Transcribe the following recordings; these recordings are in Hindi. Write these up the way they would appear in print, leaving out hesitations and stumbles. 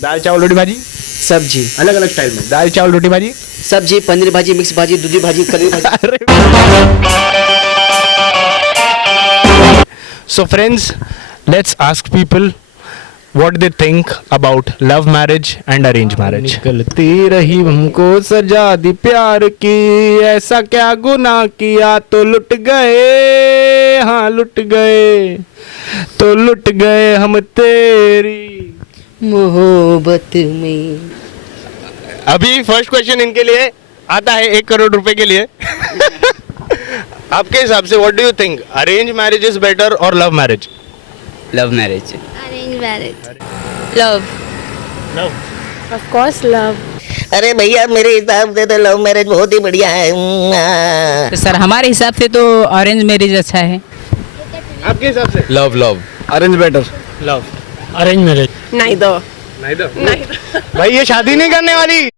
दाल चावल रोटी भाजी, सब्जी, अलग अलग स्टाइल में। दाल चावल रोटी भाजी, सब्जी, पनीर भाजी, मिक्स भाजी, दूधी भाजी, करी भाजी। So friends, let's ask people what they think about love marriage and arranged marriage. निकलती रही हमको सजा दी प्यार की, ऐसा क्या गुनाह किया तो लुट गए, हाँ लुट गए, तो लुट गए हम तेरी मोहब्बत में। अभी फर्स्ट क्वेश्चन इनके लिए आता है 1 करोड़ रुपए के लिए। आपके हिसाब से what do you think, arrange marriage is better और love marriage? Love marriage. Arrange marriage. Love. Love. Of course love. अरे भैया मेरे हिसाब से तो लव मैरिज बहुत ही बढ़िया है। तो सर हमारे हिसाब से तो अरेंज मैरिज अच्छा है। आपके हिसाब से? Love love arrange better. Love. Arrange marriage. Neither. Neither. भाई ये शादी नहीं करने वाली।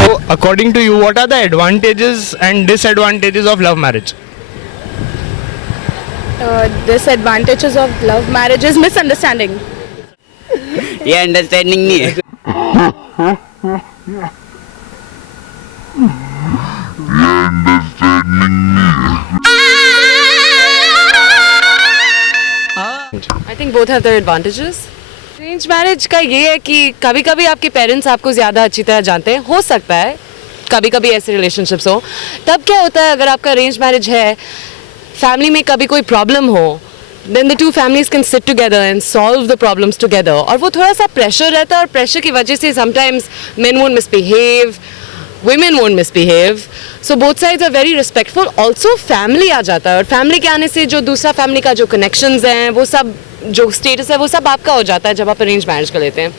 So, according to you, what are the advantages and disadvantages of love marriage? Disadvantages of love marriage is misunderstanding. ये अंडरस्टैंडिंग नहीं है। I think both have their advantages. Arranged marriage का ये है कि कभी कभी आपके पेरेंट्स आपको ज़्यादा अच्छी तरह जानते हैं, हो सकता है कभी कभी ऐसे रिलेशनशिप्स हो। तब क्या होता है अगर आपका अरेंज मैरिज है, फैमिली में कभी कोई प्रॉब्लम हो, then the two families can sit together and solve the problems together. और वो थोड़ा सा प्रेशर रहता है और प्रेशर की वजह से sometimes men won't misbehave, women won't misbehave. So both sides are very respectful. Also family आ जाता है और family के आने से जो दूसरा family का जो connections हैं वो सब जो status है वो सब आपका हो जाता है जब आप arranged marriage कर लेते हैं.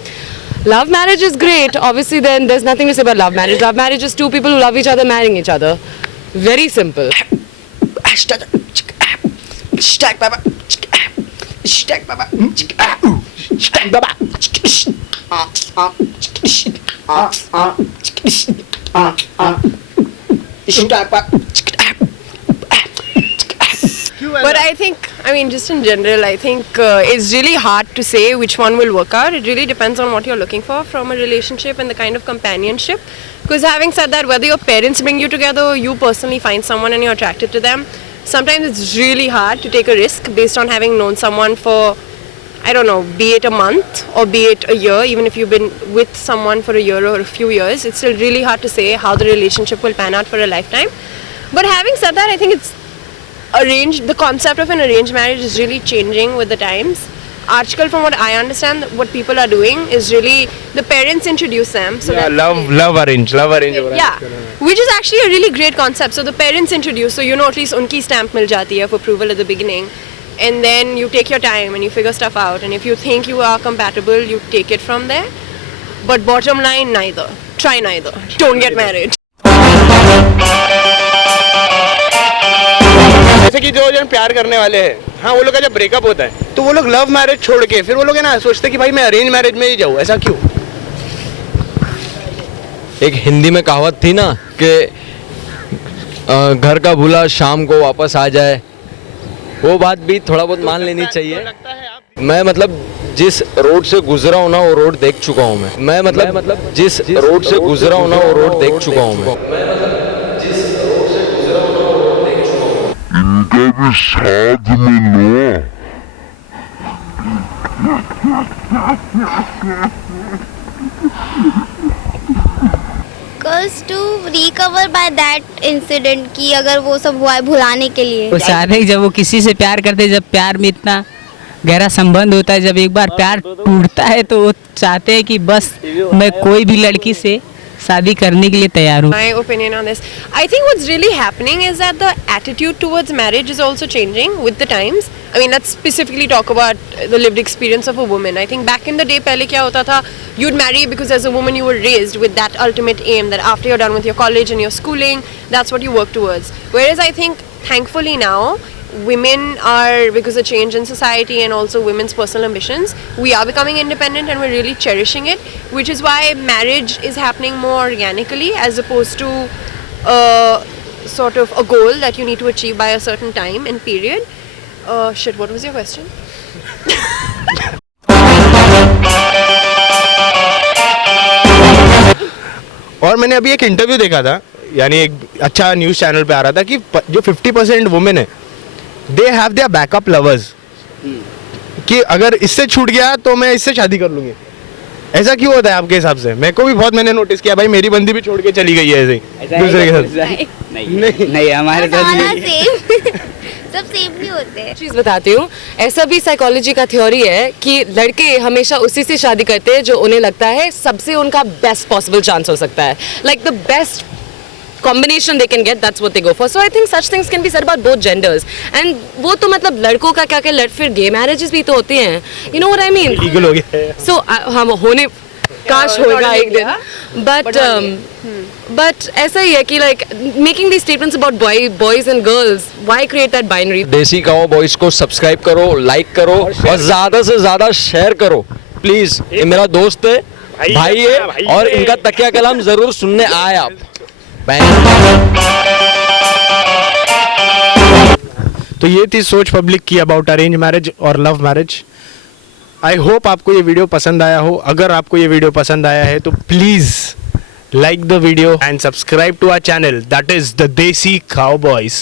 Love marriage is great. Obviously then there's nothing to say about love marriage. Love marriage is two people who love each other marrying each other. Very simple. Stack baba. Stack baba. Stack baba. But I think, I mean, just in general, I think it's really hard to say which one will work out. It really depends on what you're looking for from a relationship and the kind of companionship. Because having said that, whether your parents bring you together or you personally find someone and you're attracted to them, sometimes it's really hard to take a risk based on having known someone for, I don't know, be it a month or be it a year. Even if you've been with someone for a year or a few years, it's still really hard to say how the relationship will pan out for a lifetime. But having said that, I think the concept of an arranged marriage is really changing with the times. Archkal, from what I understand, what people are doing is really the parents introduce them. So yeah, love arrange. Yeah, which is actually a really great concept. So the parents introduce, so at least unki stamp mil jati hai for approval at the beginning, and then you take your time and you figure stuff out. And if you think you are compatible, you take it from there. But bottom line, neither. Try neither. Don't get married. जैसे कि जो जन प्यार करने वाले हैं, हाँ वो लोग का जब ब्रेकअप होता है तो वो लोग लव मैरिज छोड़ के फिर वो लोग है ना सोचते कि भाई मैं अरेंज मैरिज में ही जाऊँ, ऐसा क्यों? एक हिंदी में कहावत थी ना कि घर का भूला शाम को वापस आ जाए, वो बात भी थोड़ा बहुत मान लेनी चाहिए। मैं मतलब जिस रोड से गुजरा हूँ ना वो रोड देख चुका हूँ मैं मतलब जिस रोड से गुजरा हूँ ना वो रोड देख चुका हूँ मैं। इनका भी साथ में लो। Because to recover by that incident कि अगर वो सब हुआ है भुलाने के लिए। वो चाहते हैं जब वो किसी से प्यार करते, जब प्यार में इतना गहरा संबंध होता है, जब एक बार प्यार टूटता है तो वो चाहते हैं कि बस मैं कोई भी लड़की से शादी करने के लिए तैयार हूँ। My opinion on this, I think what's really happening is that the attitude towards marriage is also changing with the times. I mean, let's specifically talk about the lived experience of a woman. I think back in the day, पहले क्या होता था, you'd marry because as a woman you were raised with that ultimate aim that after you're done with your college and your schooling, that's what you work towards. Whereas I think, thankfully now, women are, because of change in society and also women's personal ambitions, we are becoming independent and we're really cherishing it, which is why marriage is happening more organically as opposed to sort of a goal that you need to achieve by a certain time and period. What was your question? और मैंने अभी एक इंटरव्यू देखा था, यानी एक अच्छा न्यूज़ चैनल पे आ रहा था कि जो 50% वुमेन है they have their backup lovers, कि अगर इससे छूट गया तो मैं इससे शादी कर लूँगी। ऐसा क्यों होता है आपके हिसाब से? मेरे को भी बहुत, मैंने नोटिस किया भाई, मेरी बंदी भी छोड़ के चली गई है ऐसे ही दूसरे के साथ। नहीं हमारे साथ सारा नहीं। सेम सब सेम नहीं होते हैं। चीज बताती हूँ, ऐसा भी साइकोलॉजी का थ्योरी है कि लड़के हमेशा उसी से शादी करते हैं जो उन्हें लगता है सबसे उनका बेस्ट पॉसिबल चांस हो सकता है, like the best combination they can get, that's what they go for. So I think such things can be said about both genders. And वो तो मतलब लड़कों का क्या क्या फिर gay marriages भी तो होते हैं, you know what I mean? Legal हो गया है। So हम होने काश होगा एक दिन, but ऐसा ही है कि like making these statements about boys and girls, why create that binary? देसी काउ बॉयज को सब्सक्राइब करो, लाइक करो और ज़्यादा से ज़्यादा शेयर करो प्लीज़। ये मेरा दोस्त है, भाई है, और इनका तकिया कलाम ज़रूर सुनने आए आप। तो ये थी सोच पब्लिक की अबाउट अरेंज मैरिज और लव मैरिज। आई होप आपको ये वीडियो पसंद आया हो। अगर आपको ये वीडियो पसंद आया है तो please like the video and subscribe to our channel, that is the Desi Cowboys.